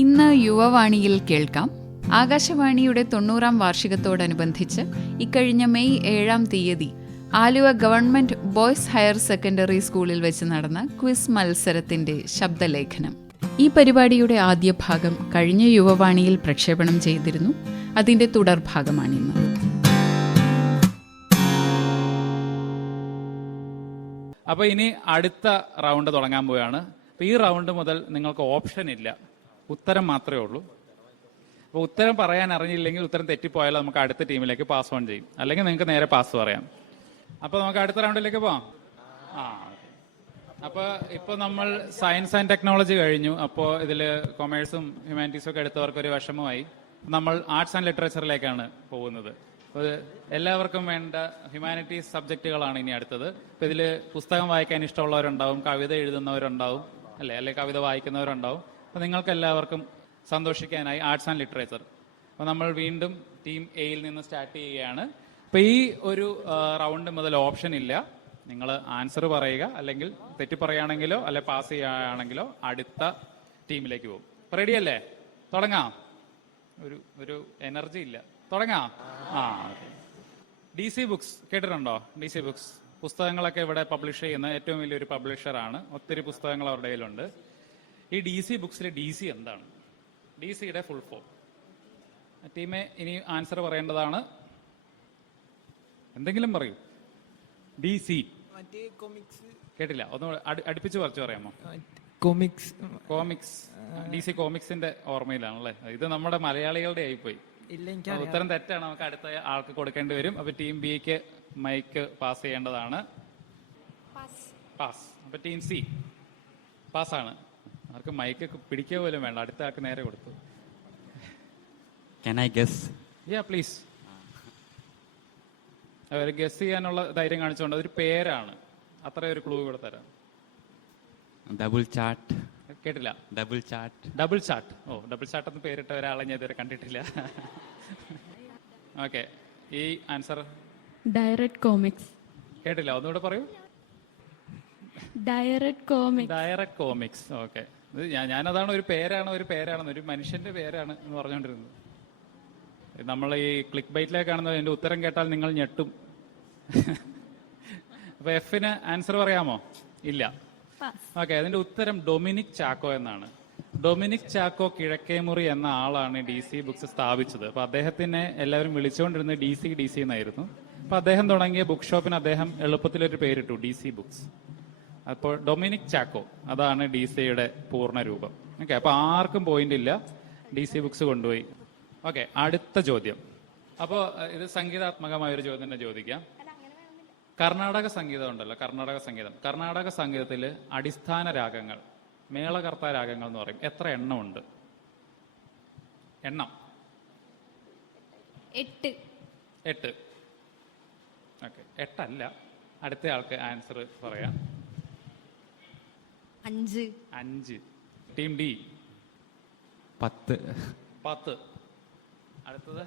ഇന്ന് യുവവാണിയിൽ കേൾക്കാം. ആകാശവാണിയുടെ 90-ാം വാർഷികത്തോടനുബന്ധിച്ച് ഇക്കഴിഞ്ഞ മെയ് 7-ാം തീയതി Aluva government boys higher secondary സ്കൂളിൽ വെച്ച് നടന്ന ക്വിസ് മത്സരത്തിന്റെ ശബ്ദലേഖനം. ഈ പരിപാടിയുടെ ആദ്യ ഭാഗം കഴിഞ്ഞ യുവവാണിയിൽ പ്രക്ഷേപണം ചെയ്തിരുന്നു. അതിന്റെ തുടർഭാഗമാണിന്ന്. അപ്പോൾ ഇനി അടുത്ത റൗണ്ട് തുടങ്ങാൻ പോവുകയാണ്. അപ്പോൾ ഈ റൗണ്ട് മുതൽ നിങ്ങൾക്ക് ഓപ്ഷൻ ഇല്ല, ഉത്തരം മാത്രമേ ഉള്ളൂ. അപ്പോൾ ഉത്തരം പറയാൻ അറിഞ്ഞില്ലെങ്കിൽ ഉത്തരം തെറ്റിപ്പോയാൽ നമുക്ക് അടുത്ത ടീമിലേക്ക് പാസ് ഓൺ ചെയ്യും, അല്ലെങ്കിൽ നിങ്ങൾക്ക് നേരെ പാസ് പറയാം. അപ്പോൾ നമുക്ക് അടുത്ത റൗണ്ടിലേക്ക് പോവാം. അപ്പോൾ ഇപ്പോൾ നമ്മൾ സയൻസ് ആൻഡ് ടെക്നോളജി കഴിഞ്ഞു. അപ്പോൾ ഇതിൽ കൊമേഴ്സും ഹ്യൂമാനിറ്റീസും ഒക്കെ എടുത്തവർക്കൊരു വിഷമമായി. നമ്മൾ ആർട്സ് ആൻഡ് ലിറ്ററേച്ചറിലേക്കാണ് പോകുന്നത്. അപ്പോൾ എല്ലാവർക്കും വേണ്ട ഹ്യൂമാനിറ്റീസ് സബ്ജക്റ്റുകളാണ് ഇനി അടുത്തത്. അപ്പോൾ ഇതിൽ പുസ്തകം വായിക്കാൻ ഇഷ്ടമുള്ളവരുണ്ടാവും, കവിത എഴുതുന്നവരുണ്ടാവും, അല്ലെ കവിത വായിക്കുന്നവരുണ്ടാവും. അപ്പോൾ നിങ്ങൾക്ക് എല്ലാവർക്കും സന്തോഷിക്കാനായി ആർട്സ് ആൻഡ് ലിറ്ററേച്ചർ. അപ്പോൾ നമ്മൾ വീണ്ടും ടീം എയിൽ നിന്ന് സ്റ്റാർട്ട് ചെയ്യുകയാണ്. അപ്പോൾ ഈ ഒരു റൗണ്ട് മുതൽ ഓപ്ഷൻ ഇല്ല. നിങ്ങൾ ആൻസർ പറയുക, അല്ലെങ്കിൽ തെറ്റി പറയുകയാണെങ്കിലോ അല്ലെ പാസ് ചെയ്യുകയാണെങ്കിലോ അടുത്ത ടീമിലേക്ക് പോകും. അപ്പോൾ റെഡി അല്ലേ? തുടങ്ങാം. ഒരു എനർജി ഇല്ല. തുടങ്ങാം. DC ബുക്സ് കേട്ടിട്ടുണ്ടോ? DC ബുക്സ് പുസ്തകങ്ങളൊക്കെ ഇവിടെ പബ്ലിഷ് ചെയ്യുന്ന ഏറ്റവും വലിയൊരു പബ്ലിഷറാണ്. ഒത്തിരി പുസ്തകങ്ങൾ അവരുടെ കയ്യിലുണ്ട്. ഈ DC ബുക്സിലെ DC എന്താണ്? DCയുടെ ഫുൾ ഫോം. ടീമെ ഇനി ആൻസർ പറയേണ്ടതാണ്. എന്തെങ്കിലും പറയൂ. DC കേട്ടില്ല, ഒന്ന് അടുപ്പിച്ച് കുറച്ച് പറയാമോ? കോമിക്സ്. DC കോമിക്സിന്റെ ഓർമ്മയിലാണല്ലേ? ഇത് നമ്മുടെ മലയാളികളുടെ ആയിപ്പോയി. ഉത്തരം തെറ്റാണ്. നമുക്ക് അടുത്ത ആൾക്ക് കൊടുക്കേണ്ടി വരും. അപ്പൊ ടീം ബിക്ക് മൈക്ക് പാസ് ചെയ്യേണ്ടതാണ്. പാസ്. അപ്പൊ ടീം സി പാസ്സാണ്. അവർക്ക് മൈക്ക് പിടിക്കുക പോലും വേണ്ട, അടുത്ത ആൾക്ക് നേരെ കൊടുത്തു. പ്ലീസ്. അവർ ഗസ് ചെയ്യാനുള്ള ധൈര്യം കാണിച്ചുകൊണ്ട് അതൊരു പേരാണ്. അത്ര ഒരു ക്ലൂ കൂടെ തരാം. Double chart. കേട്ടില്ല. Double chart. ഓ, ഡബിൾ ചാർട്ട് എന്ന് പേരിട്ട ഒരാളെ ഞാൻ ഇതുവരെ കണ്ടിട്ടില്ല. ഓക്കെ, ഈ ആൻസർ ഡയറക്റ്റ് കോമിക്സ്. കേട്ടില്ല, ഒന്നുകൂടെ പറയൂ. Direct comics. ഓക്കെ, ഞാനതാണ് ഒരു പേരാണ് ഒരു മനുഷ്യന്റെ പേരാണ് എന്ന് പറഞ്ഞുകൊണ്ടിരുന്നത്. നമ്മൾ ഈ ക്ലിക്ക് ബൈറ്റിലേക്ക് കാണുന്നത് എന്റെ ഉത്തരം കേട്ടാൽ നിങ്ങൾ ഞെട്ടും. അപ്പൊ എഫിന് ആൻസർ പറയാമോ? ഇല്ല. ഓക്കെ, അതിന്റെ ഉത്തരം ഡൊമിനിക് ചാക്കോ എന്നാണ്. ഡൊമിനിക് ചാക്കോ കിഴക്കേമുറി എന്ന ആളാണ് DC ബുക്സ് സ്ഥാപിച്ചത്. അപ്പൊ അദ്ദേഹത്തിനെ എല്ലാവരും വിളിച്ചുകൊണ്ടിരുന്നത് DC എന്നായിരുന്നു. അപ്പൊ അദ്ദേഹം തുടങ്ങിയ ബുക്ക് ഷോപ്പിന് അദ്ദേഹം എളുപ്പത്തിലൊരു പേരിട്ടു, DC ബുക്സ്. അപ്പോൾ ഡൊമിനിക് ചാക്കോ, അതാണ് DCയുടെ പൂർണ്ണ രൂപം. ഓക്കെ, അപ്പൊ ആർക്കും പോയിന്റ് ഇല്ല. DC ബുക്സ് കൊണ്ടുപോയി. ഓക്കെ, അടുത്ത ചോദ്യം. അപ്പോൾ ഇത് സംഗീതാത്മകമായ ഒരു ചോദ്യം തന്നെ ചോദിക്കാം. കർണാടക സംഗീതം ഉണ്ടല്ലോ, കർണാടക സംഗീതത്തിൽ അടിസ്ഥാന രാഗങ്ങൾ, മേളകർത്താ രാഗങ്ങൾ എന്ന് പറയും. എത്ര എണ്ണം ഉണ്ട്? എണ്ണം 8. ഓക്കെ, 8 അല്ല. അടുത്ത ആൾക്ക് ആൻസർ പറയാം. 5. Team D 10. അടുത്തത്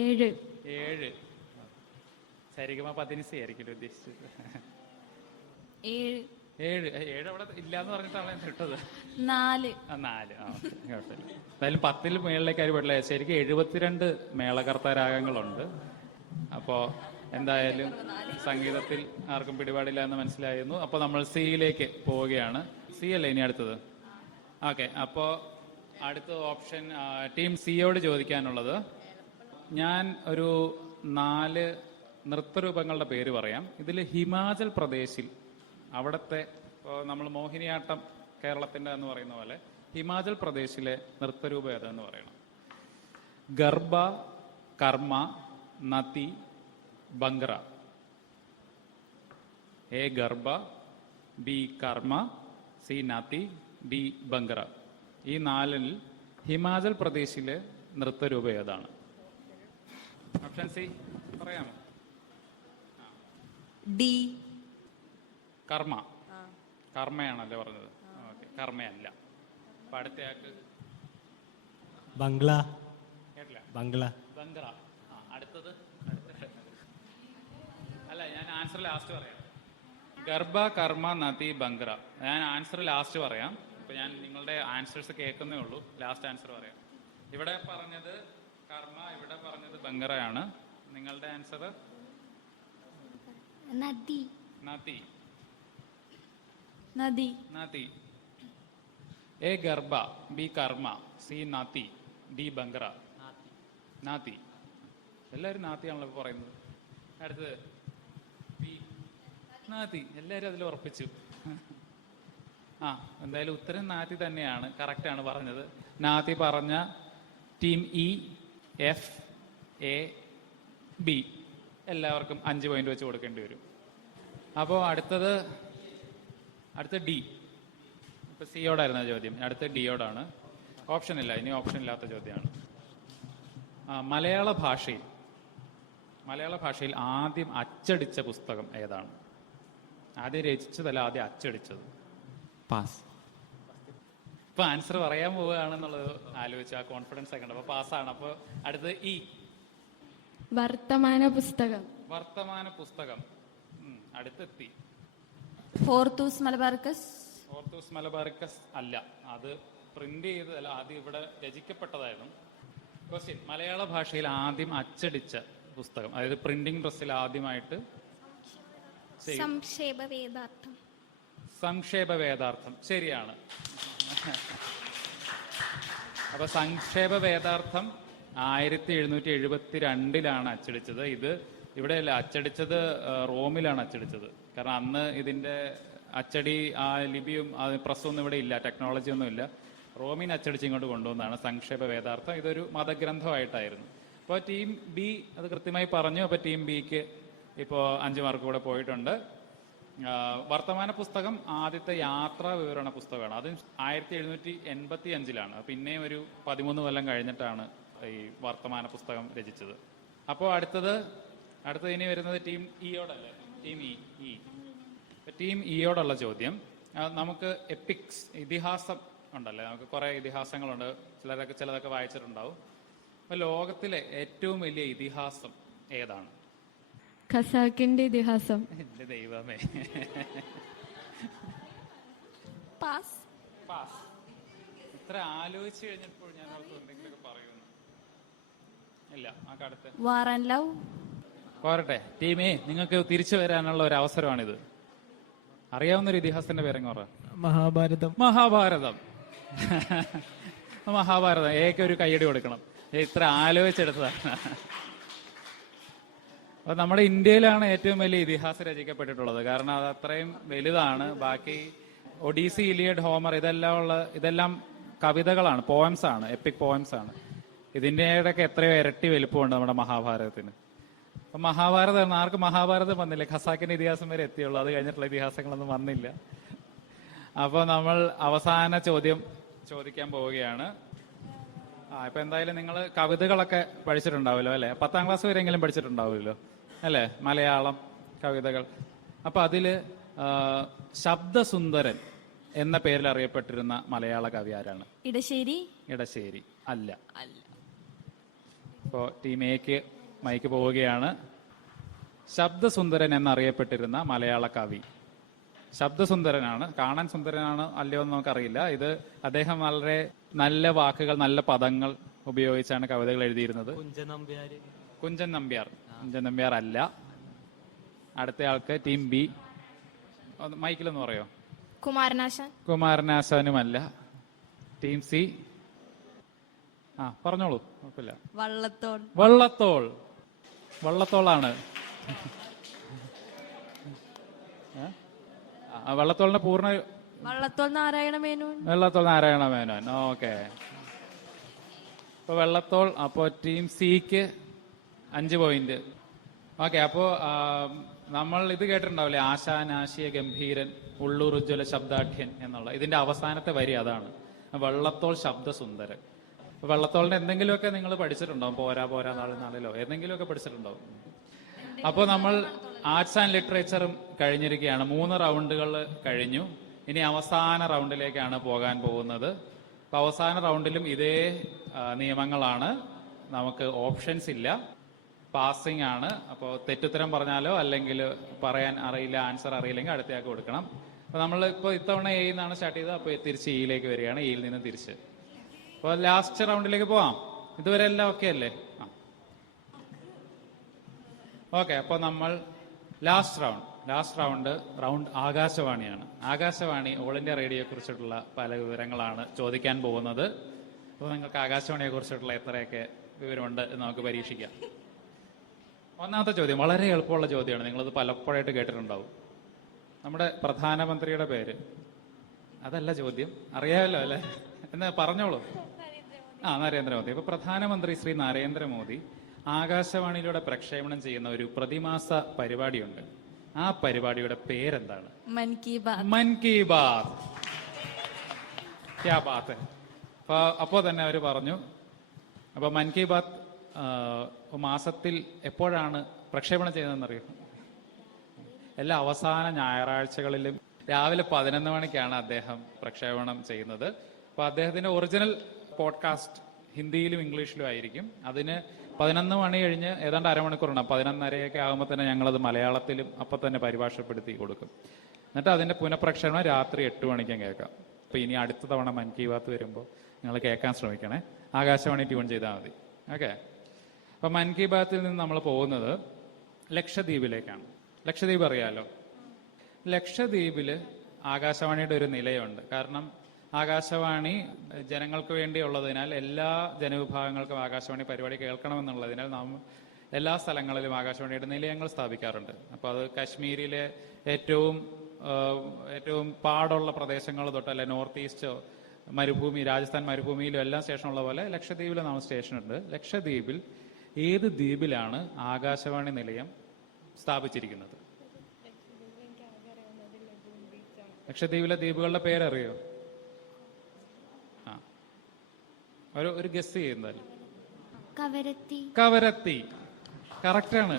7. സരിഗമ പതിനിസി ആയിരിക്കും ഉദ്ദേശിച്ചത്. 7 അവിടെ ഇല്ലാന്ന് പറഞ്ഞിട്ടാണ് ഞാൻ ഇട്ടത്. 4. കുഴപ്പമില്ല. എന്തായാലും 10 മേളിലേക്ക് ആരും പെടില്ല. ശരിക്കും 72 മേളകർത്താ രാഗങ്ങളുണ്ട്. അപ്പോ എന്തായാലും സംഗീതത്തിൽ ആർക്കും പിടിപാടില്ല എന്ന് മനസ്സിലായിരുന്നു. അപ്പോൾ നമ്മൾ സിയിലേക്ക് പോവുകയാണ്. സി അല്ലേ ഇനി അടുത്തത്? ഓക്കെ, അപ്പോൾ അടുത്ത ഓപ്ഷൻ ടീം സിയോട് ചോദിക്കാനുള്ളത്, ഞാൻ ഒരു 4 നൃത്തരൂപങ്ങളുടെ പേര് പറയാം. ഇതിൽ ഹിമാചൽ പ്രദേശിൽ അവിടുത്തെ, നമ്മൾ മോഹിനിയാട്ടം കേരളത്തിന്റെ എന്ന് പറയുന്ന പോലെ ഹിമാചൽ പ്രദേശിലെ നൃത്തരൂപം ഏതെന്ന് പറയണം. ഗർഭ, കർമ്മ, നതി, ബംഗ്ര. എ ഗർഭ, ബി കർമ്മ, സി നതി, ഡി ബംഗ്ര. ഈ 4-ൽ ഹിമാചൽ പ്രദേശിലെ നൃത്തരൂപം ഏതാണ്? ഓപ്ഷൻ സി പറയാമോ? ഡി കർമ്മയാണല്ലേ പറഞ്ഞത്? ഓക്കെ, കർമ്മയല്ല. അപ്പൊ അടുത്തയാൾക്ക് കേട്ടില്ല. ബംഗ്ല. അടുത്തത് അല്ല, ഞാൻ ആൻസർ ലാസ്റ്റ് പറയാം. ഗർഭ, കർമ്മ, നതി, ബംഗ്ര. ഞാൻ ആൻസർ ലാസ്റ്റ് പറയാം. ഇപ്പൊ ഞാൻ നിങ്ങളുടെ ആൻസേഴ്സ് കേൾക്കുന്നേ ഉള്ളൂ. ലാസ്റ്റ് ആൻസർ പറയാം. ഇവിടെ പറഞ്ഞത് കർമ്മ, ഇവിടെ പറഞ്ഞത് ബംഗറയാണ്. നിങ്ങളുടെ ആൻസർ നദി. നാത്തി. നദി. നാത്തി. എ ഗർഭ, ബി കർമ്മ, സി നാത്തി, ഡി ബംഗറ. നാത്തി. എല്ലാവരും നാത്തിയാണല്ലോ ഇപ്പൊ പറയുന്നത്. അടുത്തത് ബി നാത്തി. എല്ലാവരും അതിൽ ഉറപ്പിച്ചു. ആ, എന്തായാലും ഉത്തരം നാത്തി തന്നെയാണ്, കറക്റ്റ് ആണ് പറഞ്ഞത്. നാത്തി പറഞ്ഞ team E, F, A, B എല്ലാവർക്കും 5 പോയിന്റ് വെച്ച് കൊടുക്കേണ്ടി വരും. അപ്പോൾ അടുത്ത ഡി. ഇപ്പൊ സിയോടായിരുന്ന ചോദ്യം, അടുത്ത ഡിയോടാണ്. ഓപ്ഷൻ ഇല്ല, ഇനി ഓപ്ഷൻ ഇല്ലാത്ത ചോദ്യമാണ്. മലയാള ഭാഷയിൽ ആദ്യം അച്ചടിച്ച പുസ്തകം ഏതാണ്? ആദ്യം രചിച്ചതല്ല, ആദ്യം അച്ചടിച്ചത്. പാസ്. ഇപ്പൊ ആൻസർ പറയാൻ പോവുകയാണെന്നുള്ളത് ആലോചിച്ച് ആ കോൺഫിഡൻസ് ഒക്കെ ഉണ്ട്. അപ്പൊ പാസ്സാണ്. അപ്പൊ അടുത്തത് ഇ, വർത്തമാന പുസ്തകം. വർത്തമാന പുസ്തകം. അടുത്തെത്തി. ഫോർത്തൂസ് മലബാർക്കസ്. ഓർത്തൂസ് മലബാറിക്കസ് അല്ല, അത് പ്രിന്റ് ചെയ്തതല്ല, ആദ്യം ഇവിടെ രചിക്കപ്പെട്ടതായിരുന്നു. ക്വസ്റ്റ്യൻ: മലയാള ഭാഷയിൽ ആദ്യം അച്ചടിച്ച പുസ്തകം, അതായത് പ്രിന്റിംഗ് പ്രസ്സിൽ ആദ്യമായിട്ട് സംക്ഷേപ വേദാർത്ഥം. ശരിയാണ്. അപ്പൊ സംക്ഷേപ വേദാർത്ഥം 1772 അച്ചടിച്ചത്. ഇത് ഇവിടെയല്ല അച്ചടിച്ചത്, റോമിലാണ് അച്ചടിച്ചത്. കാരണം അന്ന് ഇതിന്റെ അച്ചടി, ആ ലിപിയും പ്രസ്സൊന്നും ഇവിടെ ഇല്ല, ടെക്നോളജി ഒന്നും ഇല്ല. റോമിന് അച്ചടിച്ച് ഇങ്ങോട്ട് കൊണ്ടുവന്നതാണ് സംക്ഷേപ വേദാർത്ഥം. ഇതൊരു മതഗ്രന്ഥമായിട്ടായിരുന്നു. അപ്പോൾ ടീം ബി അത് കൃത്യമായി പറഞ്ഞു. അപ്പോൾ ടീം ബിക്ക് ഇപ്പോൾ 5 മാർക്ക് കൂടെ പോയിട്ടുണ്ട്. വർത്തമാന പുസ്തകം ആദ്യത്തെ യാത്രാ വിവരണ പുസ്തകമാണ്. അത് 1785 പിന്നെയും ഒരു 13 കൊല്ലം കഴിഞ്ഞിട്ടാണ് ഈ വർത്തമാന പുസ്തകം രചിച്ചത്. അപ്പോൾ അടുത്തത് ഇനി വരുന്നത് ടീം ഇയോടല്ലേ? ടീം ഇയോടുള്ള ചോദ്യം. നമുക്ക് എപ്പിക്സ്, ഇതിഹാസം ഉണ്ടല്ലേ, നമുക്ക് കുറെ ഇതിഹാസങ്ങളുണ്ട്, ചിലതൊക്കെ വായിച്ചിട്ടുണ്ടാവും. അപ്പൊ ലോകത്തിലെ ഏറ്റവും വലിയ ഇതിഹാസം ഏതാണ്? ഖസാക്കിന്റെ ഇതിഹാസം. എന്റെ ദൈവമേ. പാസ്. പാസ്. ഇത്ര ആലോചിച്ച് കഴിഞ്ഞപ്പോൾ ഞാൻ അവർക്ക് എന്തെങ്കിലുമൊക്കെ പറയുന്നു. ഇല്ല, ആ കടുത്ത് വാർ ആൻഡ് ലവ്. പോരട്ടെ ടീമേ, നിങ്ങൾക്ക് തിരിച്ചു വരാനുള്ള ഒരു അവസരമാണിത്. അറിയാവുന്ന ഒരു ഇതിഹാസത്തിന്റെ പേരെങ്ങ് പറ. മഹാഭാരതം. മഹാഭാരതം. ഏക ഒരു കയ്യടി കൊടുക്കണം. ഇത്ര ആലോചിച്ചെടുത്തതാണ്. അപ്പൊ നമ്മുടെ ഇന്ത്യയിലാണ് ഏറ്റവും വലിയ ഇതിഹാസം രചിക്കപ്പെട്ടിട്ടുള്ളത്. കാരണം അത് അത്രയും വലുതാണ്. ബാക്കി ഒഡീസി, ഇലിയഡ്, ഹോമർ ഇതെല്ലാം കവിതകളാണ്, പോയംസ് ആണ്, എപ്പിക് പോയംസ് ആണ്. ഇതിന്റെയൊക്കെ എത്രയോ ഇരട്ടി വലുപ്പമുണ്ട് നമ്മുടെ മഹാഭാരതത്തിന്. അപ്പൊ മഹാഭാരതം, ആർക്കും മഹാഭാരതം വന്നില്ല, ഖസാക്കിന്റെ ഇതിഹാസം വരെ എത്തിയുള്ളൂ. അത് കഴിഞ്ഞിട്ടുള്ള ഇതിഹാസങ്ങളൊന്നും വന്നില്ല. അപ്പൊ നമ്മൾ അവസാന ചോദ്യം ചോദിക്കാൻ പോവുകയാണ്. ഇപ്പൊ എന്തായാലും നിങ്ങൾ കവിതകളൊക്കെ പഠിച്ചിട്ടുണ്ടാവുമല്ലോ അല്ലെ? 10ാം ക്ലാസ് വരെയെങ്കിലും പഠിച്ചിട്ടുണ്ടാവുമല്ലോ അല്ലെ? മലയാളം കവിതകൾ. അപ്പൊ അതില് ശബ്ദസുന്ദരൻ എന്ന പേരിൽ അറിയപ്പെട്ടിരുന്ന മലയാള കവി ആരാണ്? ഇടശ്ശേരി അല്ല. ഇപ്പോ ടീം എക്ക് മൈക്ക് പോവുകയാണ്. ശബ്ദസുന്ദരൻ എന്നറിയപ്പെട്ടിരുന്ന മലയാള കവി ശബ്ദസുന്ദരനാണ്. കാണാൻ സുന്ദരനാണ് അല്ലയോ എന്ന് നമുക്കറിയില്ല. അദ്ദേഹം വളരെ നല്ല വാക്കുകൾ, നല്ല പദങ്ങൾ ഉപയോഗിച്ചാണ് കവിതകൾ എഴുതിയിരുന്നത്. കുഞ്ചൻ നമ്പ്യാർ അല്ല. അടുത്ത ആൾക്ക് ടീം ബി. മൈക്കിലെന്ന് പറയോ? കുമാരനാശാനുമല്ല. Team C. പറഞ്ഞോളൂ, കുഴപ്പമില്ല. വള്ളത്തോളാണ്. വള്ളത്തോളിന്റെ പൂർണ്ണ വള്ളത്തോൾ നാരായണ മേനോൻ. ഓക്കെ. അപ്പൊ വെള്ളത്തോൾ. അപ്പോ ടീം സിക്ക് 5 പോയിന്റ്. ഓക്കെ. അപ്പോ നമ്മൾ ഇത് കേട്ടിട്ടുണ്ടാവില്ലേ, ആശാൻ ആശയ ഗംഭീരൻ ഉള്ളൂർ ഉജ്ജ്വല ശബ്ദാഠ്യൻ എന്നുള്ള ഇതിന്റെ അവസാനത്തെ വരി അതാണ്, വെള്ളത്തോൾ ശബ്ദസുന്ദരൻ. വെള്ളത്തോളിന്റെ എന്തെങ്കിലുമൊക്കെ നിങ്ങൾ പഠിച്ചിട്ടുണ്ടാവും, പോരാ നാളിലോ എന്തെങ്കിലുമൊക്കെ പഠിച്ചിട്ടുണ്ടാവും. അപ്പോൾ നമ്മൾ ആർട്സ് ആൻഡ് ലിറ്ററേച്ചറും കഴിഞ്ഞിരിക്കുകയാണ്. 3 റൗണ്ടുകൾ കഴിഞ്ഞു. ഇനി അവസാന റൗണ്ടിലേക്കാണ് പോകാൻ പോകുന്നത്. അപ്പൊ അവസാന റൗണ്ടിലും ഇതേ നിയമങ്ങളാണ്. നമുക്ക് ഓപ്ഷൻസ് ഇല്ല, പാസിംഗ് ആണ്. അപ്പോൾ തെറ്റുത്തരം പറഞ്ഞാലോ അല്ലെങ്കിൽ പറയാൻ അറിയില്ല, ആൻസർ അറിയില്ലെങ്കിൽ അടുത്തയാൾക്ക് കൊടുക്കണം. അപ്പോൾ നമ്മൾ ഇപ്പോൾ ഇത്തവണ എയിൽ നിന്നാണ് സ്റ്റാർട്ട് ചെയ്തത്. അപ്പോൾ തിരിച്ച് ഇയിലേക്ക് വരികയാണ്, ഇയിൽ നിന്ന് തിരിച്ച്. അപ്പോൾ ലാസ്റ്റ് റൗണ്ടിലേക്ക് പോവാം. ഇതുവരെ എല്ലാം ഓക്കെ അല്ലേ? ആ ഓക്കെ. അപ്പോൾ നമ്മൾ ലാസ്റ്റ് റൗണ്ട് ആകാശവാണിയാണ്. ആകാശവാണി ഓൾ ഇന്ത്യ റേഡിയോയെ കുറിച്ചിട്ടുള്ള പല വിവരങ്ങളാണ് ചോദിക്കാൻ പോകുന്നത്. അപ്പോൾ നിങ്ങൾക്ക് ആകാശവാണിയെ കുറിച്ചിട്ടുള്ള എത്രയൊക്കെ വിവരമുണ്ട് എന്ന് നമുക്ക് പരീക്ഷിക്കാം. ഒന്നാമത്തെ ചോദ്യം വളരെ എളുപ്പമുള്ള ചോദ്യമാണ്, നിങ്ങളത് പലപ്പോഴായിട്ട് കേട്ടിട്ടുണ്ടാവും. നമ്മുടെ പ്രധാനമന്ത്രിയുടെ പേര്. അതല്ല ചോദ്യം, അറിയാമല്ലോ അല്ലേ? എന്ന് പറഞ്ഞോളൂ. നരേന്ദ്രമോദി. അപ്പൊ പ്രധാനമന്ത്രി ശ്രീ നരേന്ദ്രമോദി ആകാശവാണിയിലൂടെ പ്രക്ഷേപണം ചെയ്യുന്ന ഒരു പ്രതിമാസ പരിപാടിയുണ്ട്. ആ പരിപാടിയുടെ പേരെന്താണ്? മൻ കി ബാത്. മൻ കി ബാത്. ക്യാ ബാത്ത്. അപ്പോ തന്നെ അവർ പറഞ്ഞു. അപ്പൊ മൻ കി ബാത് മാസത്തിൽ എപ്പോഴാണ് പ്രക്ഷേപണം ചെയ്യുന്നതെന്നറിയോ? എല്ലാ അവസാന ഞായറാഴ്ചകളിലും രാവിലെ 11 മണിക്കാണ് അദ്ദേഹം പ്രക്ഷേപണം ചെയ്യുന്നത്. അപ്പൊ അദ്ദേഹത്തിന്റെ ഒറിജിനൽ പോഡ്കാസ്റ്റ് ഹിന്ദിയിലും ഇംഗ്ലീഷിലും ആയിരിക്കും. അതിന് 11 മണി കഴിഞ്ഞ് ഏതാണ്ട് അരമണിക്കൂറാണ്. 11:30 ആകുമ്പോൾ തന്നെ ഞങ്ങളത് മലയാളത്തിലും അപ്പം തന്നെ പരിഭാഷപ്പെടുത്തി കൊടുക്കും. എന്നിട്ട് അതിന്റെ പുനഃപ്രക്ഷേപണം രാത്രി 8 മണിക്കും കേൾക്കാം. അപ്പൊ ഇനി അടുത്ത തവണ മൻ കി ബാത്ത് വരുമ്പോൾ നിങ്ങൾ കേൾക്കാൻ ശ്രമിക്കണേ. ആകാശവാണി ട്യൂൺ ചെയ്താൽ മതി. ഓക്കെ. അപ്പൊ മൻ കി ബാത്തിൽ നിന്ന് നമ്മൾ പോകുന്നത് ലക്ഷദ്വീപിലേക്കാണ്. ലക്ഷദ്വീപ് അറിയാലോ. ലക്ഷദ്വീപില് ആകാശവാണിയുടെ ഒരു നിലയുണ്ട്. കാരണം ആകാശവാണി ജനങ്ങൾക്ക് വേണ്ടിയുള്ളതിനാൽ എല്ലാ ജനവിഭാഗങ്ങൾക്കും ആകാശവാണി പരിപാടി കേൾക്കണമെന്നുള്ളതിനാൽ നാം എല്ലാ സ്ഥലങ്ങളിലും ആകാശവാണിയുടെ നിലയങ്ങൾ സ്ഥാപിക്കാറുണ്ട്. അപ്പോൾ അത് കാശ്മീരിലെ ഏറ്റവും പാടുള്ള പ്രദേശങ്ങൾ തൊട്ടല്ല നോർത്ത് ഈസ്റ്റ് മരുഭൂമി, രാജസ്ഥാൻ മരുഭൂമിയിലും എല്ലാം സ്റ്റേഷനുള്ള പോലെ ലക്ഷദ്വീപിൽ നാം സ്റ്റേഷനുണ്ട്. ലക്ഷദ്വീപിൽ ഏത് ദ്വീപിലാണ് ആകാശവാണി നിലയം സ്ഥാപിച്ചിരിക്കുന്നത്? ലക്ഷദ്വീപിലെ ദ്വീപുകളുടെ പേരറിയോ? ഒരു ഗസ് ചെയ്യുന്നത്. കവരത്തി. കറക്റ്റാണ്.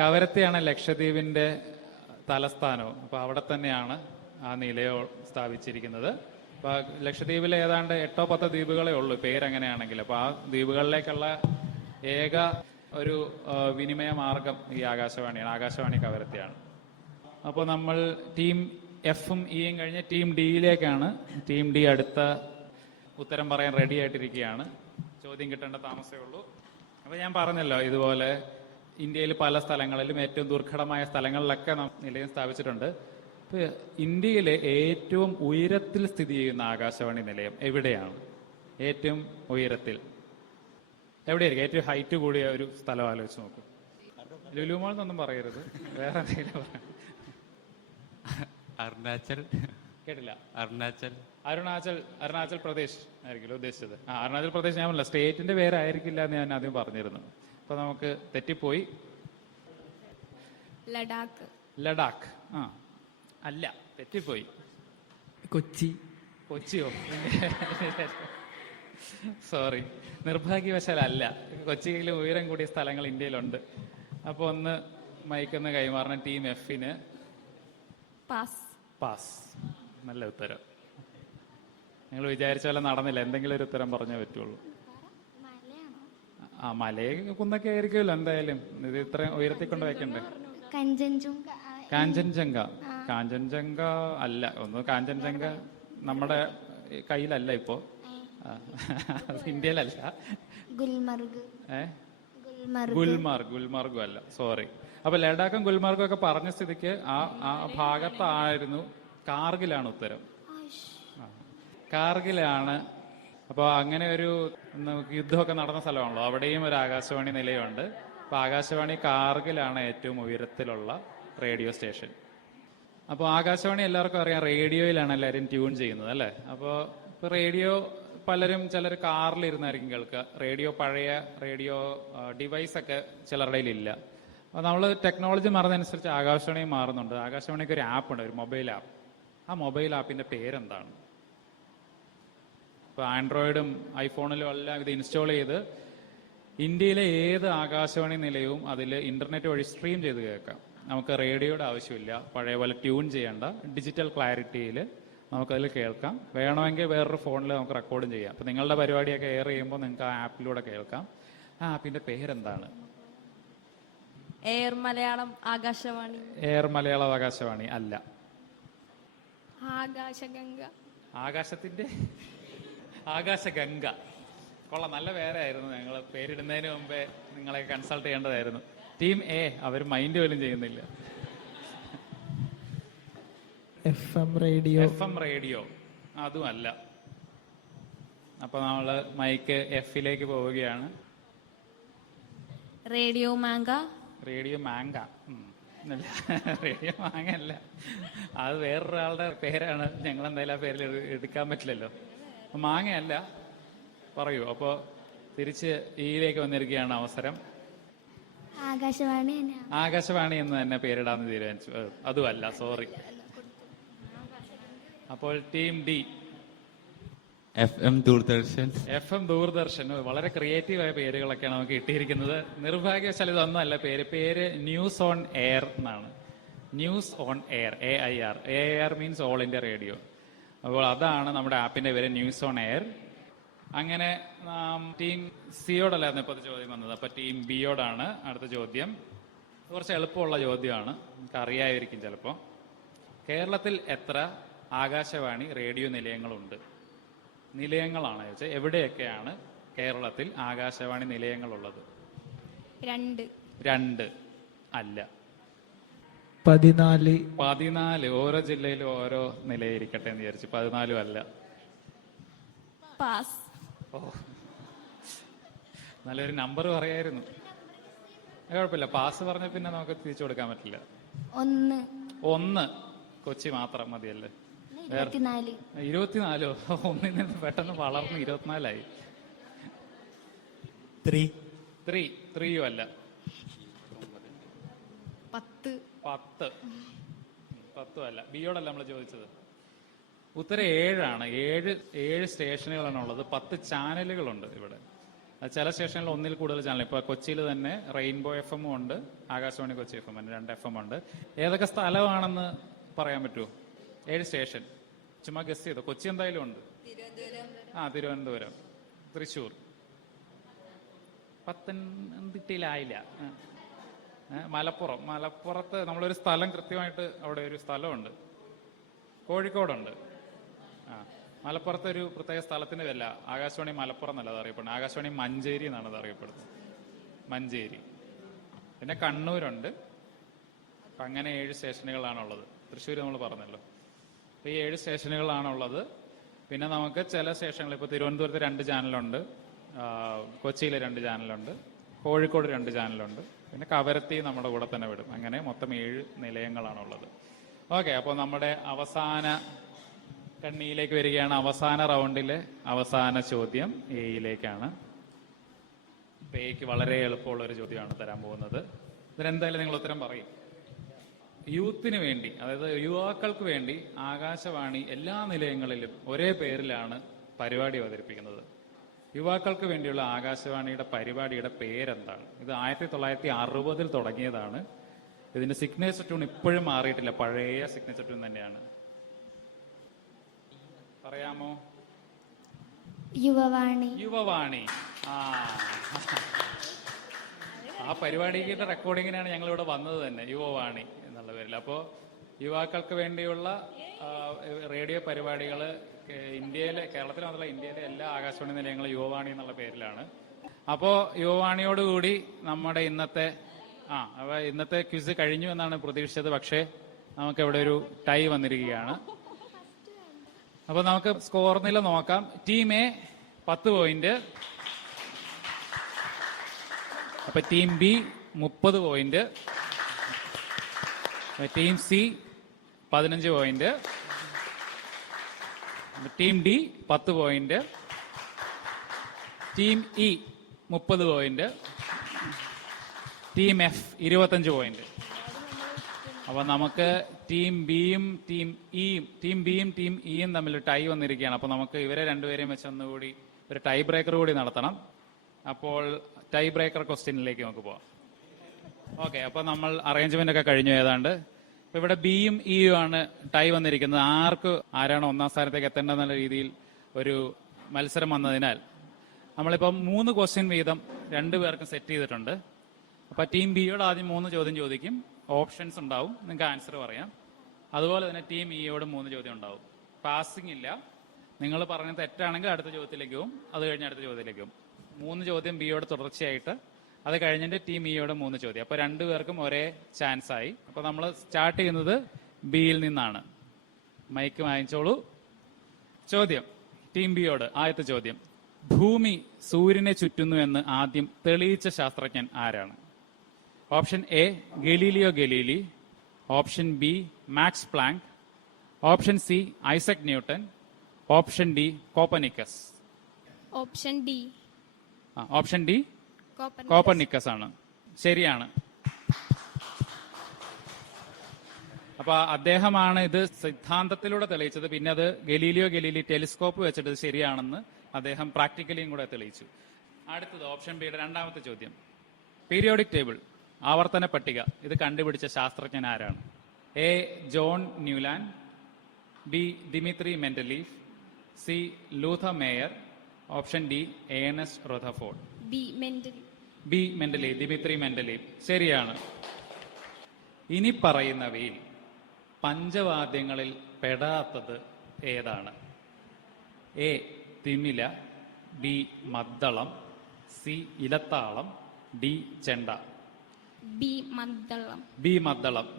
കവരത്തിയാണ് ലക്ഷദ്വീപിന്റെ തലസ്ഥാനവും. അപ്പൊ അവിടെ തന്നെയാണ് ആ നിലയം സ്ഥാപിച്ചിരിക്കുന്നത്. അപ്പൊ ലക്ഷദ്വീപിലെ ഏതാണ്ട് 8-10 ദ്വീപുകളേ ഉള്ളൂ പേരെങ്ങനെയാണെങ്കിൽ. അപ്പൊ ആ ദ്വീപുകളിലേക്കുള്ള ഏക ഒരു വിനിമയ മാർഗം ഈ ആകാശവാണിയാണ്. ആകാശവാണി കവരത്തിയാണ്. അപ്പോൾ നമ്മൾ ടീം എഫും ഇയും കഴിഞ്ഞ് ടീം ഡിയിലേക്കാണ്. ടീം ഡി അടുത്ത ഉത്തരം പറയാൻ റെഡി ആയിട്ടിരിക്കുകയാണ്. ചോദ്യം കിട്ടേണ്ട താമസമേ ഉള്ളൂ. അപ്പൊ ഞാൻ പറഞ്ഞല്ലോ, ഇതുപോലെ ഇന്ത്യയിൽ പല സ്ഥലങ്ങളിലും ഏറ്റവും ദുർഘടമായ സ്ഥലങ്ങളിലൊക്കെ നാം നിലയം സ്ഥാപിച്ചിട്ടുണ്ട്. ഇപ്പൊ ഇന്ത്യയിലെ ഏറ്റവും ഉയരത്തിൽ സ്ഥിതി ചെയ്യുന്ന ആകാശവാണി നിലയം എവിടെയാണ്? ഏറ്റവും ഉയരത്തിൽ എവിടെയായിരിക്കും? ഏറ്റവും ഹൈറ്റ് കൂടിയ ഒരു സ്ഥലം ആലോചിച്ച് നോക്കൂ. ലുലുമാൾ എന്നൊന്നും പറയരുത്, വേറെ എന്തെങ്കിലും. അരുണാചൽ. കേട്ടില്ല. അരുണാചൽ പ്രദേശ് ആയിരിക്കില്ല ഉദ്ദേശിച്ചത്. അരുണാചൽ പ്രദേശ് ഞാൻ പറഞ്ഞില്ല, സ്റ്റേറ്റിന്റെ പേരായിരിക്കില്ല എന്ന് ഞാൻ ആദ്യം പറഞ്ഞിരുന്നു. അപ്പൊ നമുക്ക് തെറ്റിപ്പോയി. ലഡാക്ക്. അല്ല, തെറ്റിപ്പോയി. കൊച്ചിയോ? സോറി, നിർഭാഗ്യവശാൽ അല്ല. കൊച്ചിയിലും ഉയരം കൂടിയ സ്ഥലങ്ങൾ ഇന്ത്യയിലുണ്ട്. അപ്പൊ ഒന്ന് മൈക്കൊന്ന് കൈമാറണം ടീം എഫിന്. പാസ്. നല്ല ഉത്തരം. നിങ്ങൾ വിചാരിച്ച പോലെ നടന്നില്ല. എന്തെങ്കിലും ഒരു ഉത്തരം പറഞ്ഞേ പറ്റുള്ളൂ. മലയും കുന്നൊക്കെ ആയിരിക്കുമല്ലോ എന്തായാലും. ഇത് ഇത്ര ഉയരത്തിൽ കൊണ്ട് വെക്കണ്ടേ? കാഞ്ചൻജംഗ അല്ല. കാഞ്ചൻജംഗ നമ്മുടെ കയ്യിലല്ല ഇപ്പോ. ഇന്ത്യയിലല്ല. ഗുൽമാർഗും അല്ല. സോറി. അപ്പൊ ലഡാക്കും ഗുൽമാർഗും ഒക്കെ പറഞ്ഞ സ്ഥിതിക്ക് ആ ഭാഗത്തായിരുന്നു. കാർഗിലാണ് ഉത്തരം. കാർഗിലാണ്. അപ്പോൾ അങ്ങനെ ഒരു യുദ്ധമൊക്കെ നടന്ന സ്ഥലമാണല്ലോ, അവിടെയും ഒരു ആകാശവാണി നിലയമുണ്ട്. അപ്പൊ ആകാശവാണി കാർഗിലാണ് ഏറ്റവും ഉയരത്തിലുള്ള റേഡിയോ സ്റ്റേഷൻ. അപ്പോൾ ആകാശവാണി എല്ലാവർക്കും അറിയാം, റേഡിയോയിലാണ് എല്ലാവരും ട്യൂൺ ചെയ്യുന്നത് അല്ലേ? അപ്പോൾ റേഡിയോ ചിലർ കാറിലിരുന്നായിരിക്കും കേൾക്കുക. പഴയ റേഡിയോ ഡിവൈസ് ഒക്കെ ചിലരുടെ ഇല്ല. അപ്പോൾ നമ്മൾ ടെക്നോളജി മാറുന്നതനുസരിച്ച് ആകാശവാണി മാറുന്നുണ്ട്. ആകാശവാണിക്ക് ഒരു ആപ്പ് ഉണ്ട്, ഒരു മൊബൈൽ ആപ്പ്. ആ മൊബൈൽ ആപ്പിന്റെ പേരെന്താണ്? ഇപ്പോൾ ആൻഡ്രോയിഡും ഐഫോണിലും എല്ലാം ഇത് ഇൻസ്റ്റാൾ ചെയ്ത് ഇന്ത്യയിലെ ഏത് ആകാശവാണി നിലയവും അതിൽ ഇന്റർനെറ്റ് വഴി സ്ട്രീം ചെയ്ത് കേൾക്കാം. നമുക്ക് റേഡിയോയുടെ ആവശ്യമില്ല. പഴയ പോലെ ട്യൂൺ ചെയ്യേണ്ട, ഡിജിറ്റൽ ക്ലാരിറ്റിയിൽ നമുക്കതിൽ കേൾക്കാം. വേണമെങ്കിൽ വേറൊരു ഫോണിൽ നമുക്ക് റെക്കോർഡും ചെയ്യാം. അപ്പം നിങ്ങളുടെ പരിപാടിയൊക്കെ എയർ ചെയ്യുമ്പോൾ നിങ്ങൾക്ക് ആ ആപ്പിലൂടെ കേൾക്കാം. ആ ആപ്പിന്റെ പേരെന്താണ്? എയർ മലയാളം ആകാശവാണി. എയർ മലയാളം ആകാശവാണി അല്ല. ആകാശഗംഗ. ആകാശത്തിന്റെ ആകാശഗംഗ. കൊള്ളാം, നല്ല പേരായിരുന്നു. ഞങ്ങൾ പേരിടുന്നതിന് മുമ്പേ നിങ്ങളെ കൺസൾട്ട് ചെയ്യേണ്ടതായിരുന്നു. ടീം എ അവർ മൈൻഡ് പോലും ചെയ്യുന്നില്ല. FM radio. FM റേഡിയോ അതും അല്ല. അപ്പൊ നമ്മള് മൈക്ക് എഫിലേക്ക് പോവുകയാണ്. Radio manga. Radio manga. Radio മാങ്ങ അല്ല, അത് വേറൊരാളുടെ പേരാണ്. ഞങ്ങൾ എന്തായാലും ആ പേരിൽ എടുക്കാൻ പറ്റില്ലല്ലോ. മാങ്ങയല്ല. പറയൂ. അപ്പോ തിരിച്ച് ഈയിലേക്ക് വന്നിരിക്കുകയാണ് അവസരം. ആകാശവാണി. ആകാശവാണി എന്ന് തന്നെ പേരിടാന്ന് തീരുമാനിച്ചു. അതുമല്ല, സോറി. അപ്പോൾ team D. FM Doordarshan. FM Doordarshan. വളരെ ക്രിയേറ്റീവായ പേരുകളൊക്കെയാണ് നമുക്ക് കിട്ടിയിരിക്കുന്നത്. നിർഭാഗ്യവശാൽ ഇതൊന്നുമല്ല പേര് ന്യൂസ് ഓൺ എയർ എന്നാണ്. News on air, AIR. AIR means all India radio. അപ്പോൾ അതാണ് നമ്മുടെ ആപ്പിന്റെ പേര്, ന്യൂസ് ഓൺ എയർ. അങ്ങനെ ടീം സിയോടല്ലായിരുന്നു ഇപ്പോൾ ചോദ്യം വന്നത്. അപ്പൊ ടീം ബിയോടാണ് അടുത്ത ചോദ്യം. കുറച്ച് എളുപ്പമുള്ള ചോദ്യമാണ്, നമുക്ക് അറിയായിരിക്കും ചിലപ്പോൾ. കേരളത്തിൽ എത്ര ആകാശവാണി റേഡിയോ നിലയങ്ങളുണ്ട്? നിലയങ്ങളാണ് ചോദിച്ചാൽ എവിടെയൊക്കെയാണ് കേരളത്തിൽ ആകാശവാണി നിലയങ്ങളുള്ളത്? 2 അല്ല. 14. ഓരോ ജില്ലയിലും ഓരോ നിലയിരിക്കട്ടെ എന്ന് വിചാരിച്ചു. 14 അല്ല. പാസ്. ഓ, നല്ലൊരു നമ്പർ പറയായിരുന്നു. കുഴപ്പമില്ല, പാസ് പറഞ്ഞ പിന്നെ നമുക്ക് തിരിച്ചു കൊടുക്കാൻ പറ്റില്ല. 1. കൊച്ചി മാത്രം മതിയല്ലേ? 24. ഒന്നിൽ നിന്ന് പെട്ടെന്ന് വളർന്ന് 24 3 അല്ല. 10 അല്ല. ബിയോടല്ല നമ്മൾ ചോദിച്ചത്. ഉത്തരം 7 ആണ്. 7 സ്റ്റേഷനുകളാണ് ഉള്ളത്. 10 ചാനലുകളുണ്ട് ഇവിടെ. ചില സ്റ്റേഷനിൽ ഒന്നിൽ കൂടുതൽ ചാനൽ. ഇപ്പൊ കൊച്ചിയിൽ തന്നെ റെയിൻബോ FM ഉണ്ട്, ആകാശവാണി കൊച്ചി FM ഉണ്ട്, 2 FM ഉണ്ട്. ഏതൊക്കെ സ്ഥലമാണെന്ന് പറയാൻ പറ്റുമോ? 7 സ്റ്റേഷൻ. ചുമ്മാ ഗസ് ചെയ്തോ. കൊച്ചി എന്തായാലും ഉണ്ട്. തിരുവനന്തപുരം, തൃശ്ശൂർ, പത്തനംതിട്ടയിലായില്ല. മലപ്പുറത്ത് നമ്മളൊരു സ്ഥലം കൃത്യമായിട്ട്, അവിടെ ഒരു സ്ഥലമുണ്ട്. കോഴിക്കോടുണ്ട്. മലപ്പുറത്ത് ഒരു പ്രത്യേക സ്ഥലത്തിന്റെ പേരല്ല ആകാശവാണി മലപ്പുറം എന്നല്ല അത് അറിയപ്പെടുന്നത്. ആകാശവാണി മഞ്ചേരി എന്നാണ് അത് അറിയപ്പെടുന്നത്. മഞ്ചേരി. പിന്നെ കണ്ണൂരുണ്ട്. അപ്പൊ അങ്ങനെ 7 സ്റ്റേഷനുകളാണുള്ളത്. തൃശ്ശൂർ നമ്മൾ പറഞ്ഞല്ലോ. അപ്പൊ ഈ 7 സ്റ്റേഷനുകളാണുള്ളത്. പിന്നെ നമുക്ക് ചില സ്റ്റേഷനുകൾ, ഇപ്പൊ തിരുവനന്തപുരത്ത് 2 ചാനലുണ്ട്, കൊച്ചിയിൽ 2 ചാനലുണ്ട്, കോഴിക്കോട് 2 ചാനലുണ്ട്, പിന്നെ കവരത്തി നമ്മുടെ കൂടെ തന്നെ വിടും. അങ്ങനെ മൊത്തം 7 നിലയങ്ങളാണുള്ളത്. ഓക്കെ, അപ്പോൾ നമ്മുടെ അവസാന കണ്ണിയിലേക്ക് വരികയാണ്. അവസാന റൗണ്ടിലെ അവസാന ചോദ്യം എയിലേക്കാണ്. എയ്ക്ക് വളരെ എളുപ്പമുള്ള ഒരു ചോദ്യമാണ് തരാൻ പോകുന്നത്. ഇതിനെന്തായാലും നിങ്ങൾ ഉത്തരം പറയും. യൂത്തിന് വേണ്ടി, അതായത് യുവാക്കൾക്ക് വേണ്ടി ആകാശവാണി എല്ലാ നിലയങ്ങളിലും ഒരേ പേരിലാണ് പരിപാടി അവതരിപ്പിക്കുന്നത്. യുവാക്കൾക്ക് വേണ്ടിയുള്ള ആകാശവാണിയുടെ പരിപാടിയുടെ പേരെന്താണ്? ഇത് 1960 തുടങ്ങിയതാണ്. ഇതിന്റെ സിഗ്നേച്ചർ ട്യൂൺ ഇപ്പോഴും മാറിയിട്ടില്ല, പഴയ സിഗ്നേച്ചർ ട്യൂൺ തന്നെയാണ്. പറയാമോ? യുവവാണി. ആ പരിപാടിയുടെ റെക്കോർഡിങ്ങിനാണ് ഞങ്ങൾ ഇവിടെ വന്നത് തന്നെ, യുവവാണി എന്നുള്ള പേരിൽ. അപ്പോൾ യുവാക്കൾക്ക് വേണ്ടിയുള്ള റേഡിയോ പരിപാടികൾ കേരളത്തിൽ മാത്രമല്ല ഇന്ത്യയിലെ എല്ലാ ആകാശവാണി നിലയങ്ങളും യുവവാണി എന്നുള്ള പേരിലാണ്. അപ്പോൾ യുവവാണിയോടുകൂടി നമ്മുടെ ഇന്നത്തെ ക്വിസ് കഴിഞ്ഞു എന്നാണ് പ്രതീക്ഷിച്ചത്. പക്ഷേ നമുക്കിവിടെ ഒരു ടൈ വന്നിരിക്കുകയാണ്. അപ്പൊ നമുക്ക് സ്കോർ നില നോക്കാം. ടീം എ 10 പോയിന്റ്, അപ്പൊ team B 30 point, team C 15 point, team D 10 point, team E 30 point, team F 25 point. അപ്പൊ നമുക്ക് ടീം ബിയും ടീം ഇയും തമ്മിൽ ടൈ വന്നിരിക്കുകയാണ്. അപ്പൊ നമുക്ക് ഇവരെ രണ്ടുപേരെയും വെച്ച് ഒന്നുകൂടി ഒരു ടൈ ബ്രേക്കർ കൂടി നടത്തണം. അപ്പോൾ ടൈ ബ്രേക്കർ ക്വസ്റ്റ്യനിലേക്ക് നമുക്ക് പോവാം. ഓക്കെ, അപ്പൊ നമ്മൾ അറേഞ്ച്മെന്റ് ഒക്കെ കഴിഞ്ഞു ഏതാണ്ട്. അപ്പൊ ഇവിടെ ബിയും ഇയും ആണ് ടൈ വന്നിരിക്കുന്നത്. ആരാണ് 1ാം സ്ഥാനത്തേക്ക് എത്തേണ്ടതെന്നുള്ള രീതിയിൽ ഒരു മത്സരം വന്നതിനാൽ നമ്മളിപ്പം 3 ക്വസ്റ്റ്യൻ വീതം 2 പേർക്കും സെറ്റ് ചെയ്തിട്ടുണ്ട്. അപ്പോൾ ടീം ബിയോട് ആദ്യം 3 ചോദ്യം ചോദിക്കും, ഓപ്ഷൻസ് ഉണ്ടാവും, നിങ്ങൾക്ക് ആൻസർ പറയാം. അതുപോലെ തന്നെ ടീം ഇയോട് 3 ചോദ്യം ഉണ്ടാവും. പാസിംഗ് ഇല്ല, നിങ്ങൾ പറഞ്ഞത് തെറ്റാണെങ്കിൽ അടുത്ത ചോദ്യത്തിലേക്ക് പോകും, അത് കഴിഞ്ഞ് അടുത്ത ചോദ്യത്തിലേക്ക് പോകും. 3 ചോദ്യം ബിയോട് തുടർച്ചയായിട്ട്, അത് കഴിഞ്ഞിട്ട് ടീം ഇയോട് 3 ചോദ്യം. അപ്പോൾ 2 പേർക്കും ഒരേ ചാൻസ് ആയി. അപ്പോൾ നമ്മൾ സ്റ്റാർട്ട് ചെയ്യുന്നത് ബിയിൽ നിന്നാണ്. മൈക്ക് വാങ്ങിച്ചോളൂ. ചോദ്യം ടീം ബിയോട്, ആദ്യത്തെ ചോദ്യം. ഭൂമി സൂര്യനെ ചുറ്റുന്നു എന്ന് ആദ്യം തെളിയിച്ച ശാസ്ത്രജ്ഞൻ ആരാണ്? Option A Galileo Galilei, option B Max Planck, option C Isaac Newton, option D Copernicus. Option D. Option D Copernicus ആണ്. ശരിയാണ്. അപ്പൊ അദ്ദേഹമാണ് ഇത് സിദ്ധാന്തത്തിലൂടെ തെളിയിച്ചത്. പിന്നെ അത് ഗലീലിയോ ഗലീലി ടെലിസ്കോപ്പ് വെച്ചിട്ട് ശരിയാണെന്ന് അദ്ദേഹം പ്രാക്ടിക്കലിയും കൂടെ തെളിയിച്ചു. അടുത്തത് ഓപ്ഷൻ ബിയുടെ രണ്ടാമത്തെ ചോദ്യം. പീരിയോഡിക് ടേബിൾ, ആവർത്തന പട്ടിക, ഇത് കണ്ടുപിടിച്ച ശാസ്ത്രജ്ഞൻ ആരാണ്? A John Newland, B Dmitri Mendeleev, C Lothar Meyer, option D Ernest Rutherford. B Mendeleev, Dmitri Mendeleev. ശരിയാണ്. ഇനി പറയുന്നവയിൽ പഞ്ചവാദ്യങ്ങളിൽ പെടാത്തത് ഏതാണ്? എ തിമില, ബി മദ്ദളം, സി ഇലത്താളം, ഡി ചെണ്ട. ബി മദ്ദളം.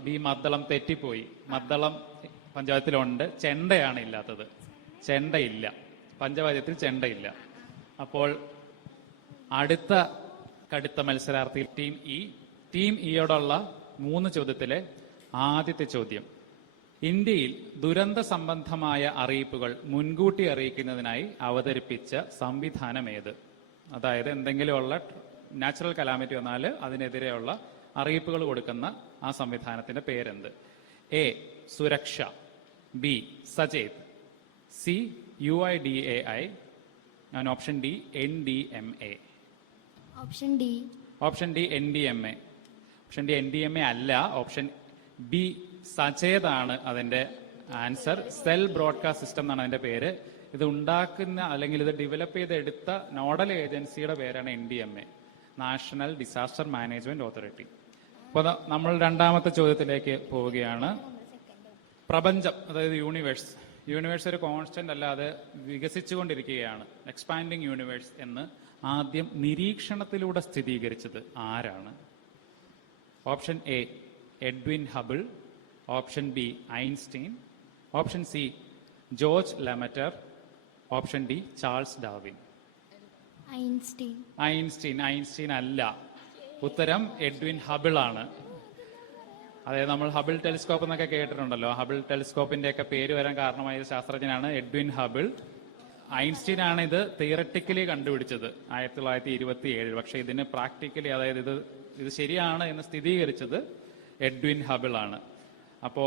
ബി മദ്ദളം തെറ്റിപ്പോയി. മദ്ദളം പഞ്ചവാദ്യത്തിലുണ്ട്, ചെണ്ടയാണ് ഇല്ലാത്തത്. ചെണ്ടയില്ല, പഞ്ചവാദ്യത്തിൽ ചെണ്ടയില്ല. അപ്പോൾ അടുത്ത കടുത്ത മത്സരാർത്ഥി ടീം ഇ. ടീം ഇയോടുള്ള 3 ചോദ്യത്തിലെ ആദ്യത്തെ ചോദ്യം. ഇന്ത്യയിൽ ദുരന്ത സംബന്ധമായ അറിയിപ്പുകൾ മുൻകൂട്ടി അറിയിക്കുന്നതിനായി അവതരിപ്പിച്ച സംവിധാനം ഏത്? അതായത് എന്തെങ്കിലുമുള്ള നാച്ചുറൽ കലാമിറ്റി വന്നാൽ അതിനെതിരെയുള്ള അറിയിപ്പുകൾ കൊടുക്കുന്ന ആ സംവിധാനത്തിന്റെ പേരെന്ത്? എ സുരക്ഷ, B Sachet, C UIDAI, and option D NDMA. Option D. Option D NDMA. Option D NDMA അല്ല, ഓപ്ഷൻ ബി സചേതാണ് അതിന്റെ ആൻസർ. സെൽ ബ്രോഡ്കാസ്റ്റ് സിസ്റ്റം എന്നാണ് അതിന്റെ പേര്. ഇത് ഉണ്ടാക്കുന്ന അല്ലെങ്കിൽ ഇത് ഡെവലപ്പ് ചെയ്തെടുത്ത നോഡൽ ഏജൻസിയുടെ പേരാണ് NDMA, national disaster management authority. അപ്പോൾ നമ്മൾ രണ്ടാമത്തെ ചോദ്യത്തിലേക്ക് പോവുകയാണ്. പ്രപഞ്ചം, അതായത് യൂണിവേഴ്സ് ഒരു കോൺസ്റ്റന്റ് അല്ലാതെ വികസിച്ചുകൊണ്ടിരിക്കുകയാണ്, എക്സ്പാൻഡിങ് യൂണിവേഴ്സ് എന്ന് ആദ്യം നിരീക്ഷണത്തിലൂടെ സ്ഥിരീകരിച്ചത് ആരാണ്? Option A Edwin Hubble, option B Einstein, option C George Lemaitre, option D Charles Darwin. Einstein അല്ല. ഉത്തരം എഡ്വിൻ ഹബിൾ ആണ്. അതായത് നമ്മൾ ഹബിൾ ടെലിസ്കോപ്പ് എന്നൊക്കെ കേട്ടിട്ടുണ്ടല്ലോ. ഹബിൾ ടെലിസ്കോപ്പിന്റെ ഒക്കെ പേര് വരാൻ കാരണമായ ശാസ്ത്രജ്ഞനാണ് എഡ്വിൻ ഹബിൾ. ഐൻസ്റ്റീൻ ആണ് ഇത് തിയററ്റിക്കലി കണ്ടുപിടിച്ചത് 1927. പക്ഷെ ഇതിന് പ്രാക്ടിക്കലി, അതായത് ഇത് ശരിയാണ് എന്ന് സ്ഥിരീകരിച്ചത് എഡ്വിൻ ഹബിൾ ആണ്. അപ്പോ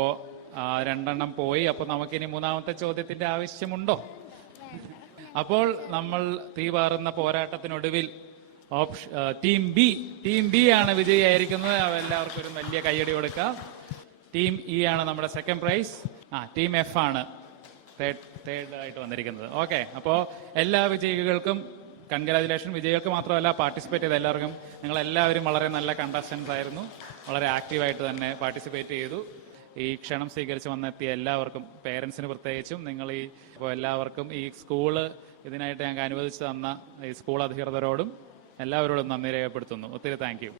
2 പോയി. അപ്പൊ നമുക്കിനി 3ാമത്തെ ചോദ്യത്തിന്റെ ആവശ്യമുണ്ടോ? അപ്പോൾ നമ്മൾ തീപാറുന്ന പോരാട്ടത്തിനൊടുവിൽ ടീം ബി ആണ് വിജയിയായിരിക്കുന്നത്. എല്ലാവർക്കും ഒരു വലിയ കയ്യടി കൊടുക്കാം. ടീം ഇ ആണ് നമ്മുടെ സെക്കൻഡ് പ്രൈസ്. ടീം എഫ് ആണ് തേർഡ് ആയിട്ട് വന്നിരിക്കുന്നത്. ഓക്കെ, അപ്പോ എല്ലാ വിജയികൾക്കും കൺഗ്രാജുലേഷൻ. വിജയികൾക്ക് മാത്രമല്ല, പാർട്ടിസിപ്പേറ്റ് ചെയ്ത എല്ലാവർക്കും. നിങ്ങൾ എല്ലാവരും വളരെ നല്ല കണ്ടസ്റ്റൻസ് ആയിരുന്നു, വളരെ ആക്റ്റീവായിട്ട് തന്നെ പാർട്ടിസിപ്പേറ്റ് ചെയ്തു. ഈ ക്ഷണം സ്വീകരിച്ച് വന്നെത്തിയ എല്ലാവർക്കും, പേരൻസിന് പ്രത്യേകിച്ചും, നിങ്ങൾ എല്ലാവർക്കും ഈ സ്കൂള് ഇതിനായിട്ട് ഞങ്ങൾക്ക് അനുവദിച്ചു തന്ന ഈ സ്കൂൾ അധികൃതരോടും എല്ലാവരോടും നന്ദി രേഖപ്പെടുത്തുന്നു. ഒത്തിരി താങ്ക് യു.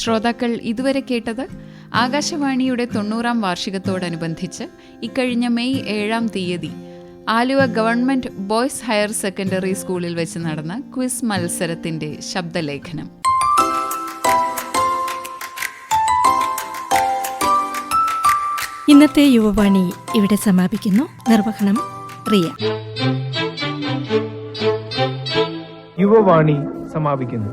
ശ്രോതാക്കൾ ഇതുവരെ കേട്ടത് ആകാശവാണിയുടെ 90ാം വാർഷികത്തോടനുബന്ധിച്ച് ഇക്കഴിഞ്ഞ മെയ് 7-ാം തീയതി Aluva government boys higher secondary സ്കൂളിൽ വെച്ച് നടന്ന ക്വിസ് മത്സരത്തിന്റെ ശബ്ദലേഖനം. ഇന്നത്തെ യുവവാണി ഇവിടെ സമാപിക്കുന്നു. നിർവഹണം റിയ. യുവവാണി സമാപിക്കുന്നു.